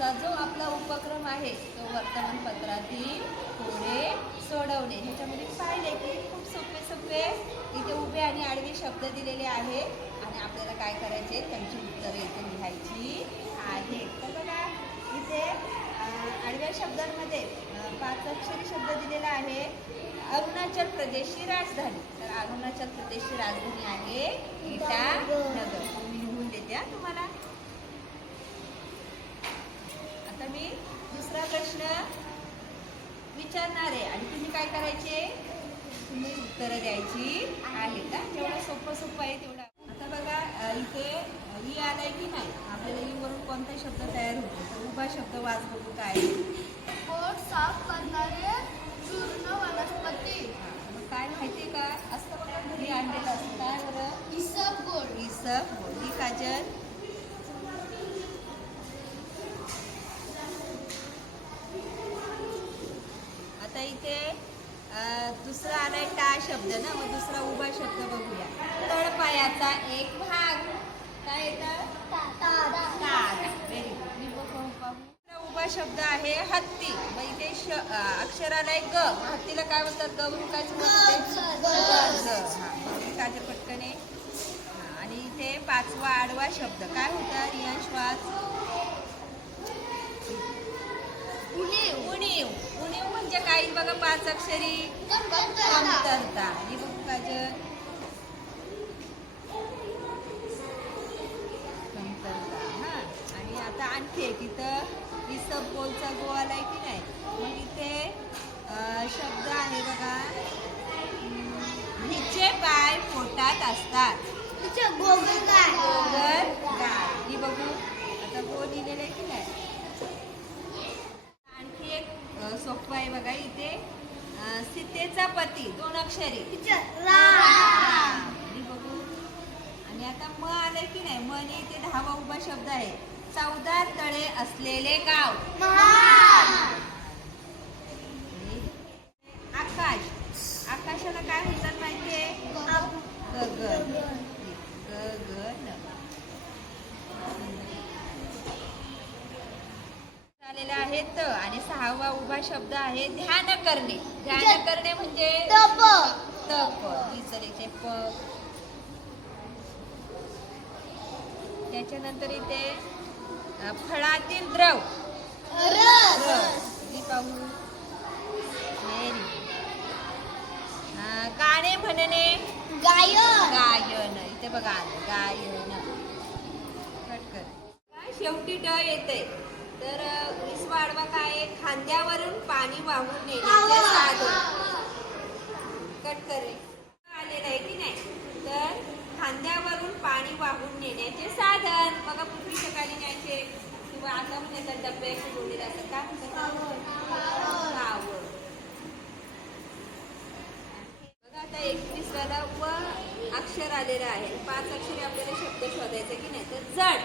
आजचा जो आपला उपक्रम आहे तो वर्तमानपत्रातील थोडे सोडवणे. ह्याच्यामध्ये पाहिले की खूप सोपे सोपे इथे उभे आणि आडवे शब्द दिलेले आहेत आणि आपल्याला काय करायचे त्यांची उत्तरे इथे लिहायची आहेत. तर बघा इथे आडव्या शब्दांमध्ये 5 अक्षरी शब्द दिलेला आहे. अरुणाचल प्रदेशची राजधानी, तर अरुणाचल प्रदेशची राजधानी आहे ईटानगर. मी लिहून देते तुम्हाला. आता मी दुसरा प्रश्न विचारणार आहे आणि तुम्ही काय करायचे, तुम्ही उत्तरं द्यायची आहे का. जेवढं सोपं आहे तेवढं. आता बघा इथे ई आलाय की नाही, आपल्याला ई वरून कोणता शब्द तयार होतो, तर उभा शब्द वाच बघू काय. पोट साफ करणारे चूर्ण वनस्पती. मग काय माहिती का असतं बघा, घरी आणलेलं असतं काय बरं, इसबगोल. इसबगोल. ही काजल. आता इथे दुसरा आलाय टा शब्द ना, मग दुसरा उभा शब्द बघूया. तळपायाचा एक भाग. काय येतं, तार. Very good. मी बघू पाहू. उभा शब्द आहे हत्ती. मग इथे अक्षर आलाय ग. हत्तीला काय म्हणतात, ग म्हणून काय काजल पटकने. आणि इथे 5वा आडवा शब्द काय होता, रियांश वाच. उणीव. उणीव म्हणजे काय बघा, 5 अक्षरी कमतरता. ही बघू काजल, कमतरता. हा. आणि आता आणखी एक इथं इसबगोलचा गो आलाय की नाही, मग इथे शब्द आहे बघा, हिचे पाय पोटात असतात. गोगल गाय. गोगल गाय. ही बघू आता गो लिहिलेलं आहे की नाही. आणखी एक सोपं आहे बघा, इथे सीतेचा पती 2 अक्षरी राम. ही बघू. आणि आता म आलंय की नाही, मने इथे 10वा उभा शब्द आहे. 14 तळे असलेले गाव. आकाश. आकाशाला काय म्हणतात माहितीये, गगन. गगन झालेले आहेत. आणि 6वा उभा शब्द आहे ध्यान करणे. ध्यान करणे म्हणजे तप. विसरायचे प. त्याच्यानंतर इथे फळातील द्रव. ही पाहू. गाणे म्हणणे. गायन. इथे बघा गायन. शेवटी ड येते. तर 20वा आडवा काय आहे, खांद्यावरून पाणी वाहून नेण्याचे साधन. कट करे आलेलं आहे की नाही, तर खांद्यावरून पाणी वाहून नेण्याचे साधन. बघा पृथ्वीच्या खाली न्यायचे किंवा आता म्हणजे डब्याची जोडीला असं काय म्हणतात, बघा आता 21वाला व अक्षर आलेलं आहे. 5 अक्षरी आपल्याला शब्द शोधायचे की नाही, तर जड.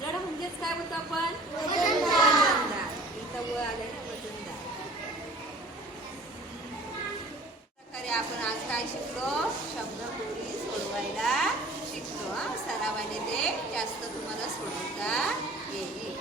जड म्हणजेच काय म्हणतो आपण, वजनदार. इथं व आलंय ना, वजनदार. प्रकारे आपण आज काय शिकलो, शब्दकोडी सोडवायला शिकलो. सरावाने ते जास्त तुम्हाला सोडवता येईल.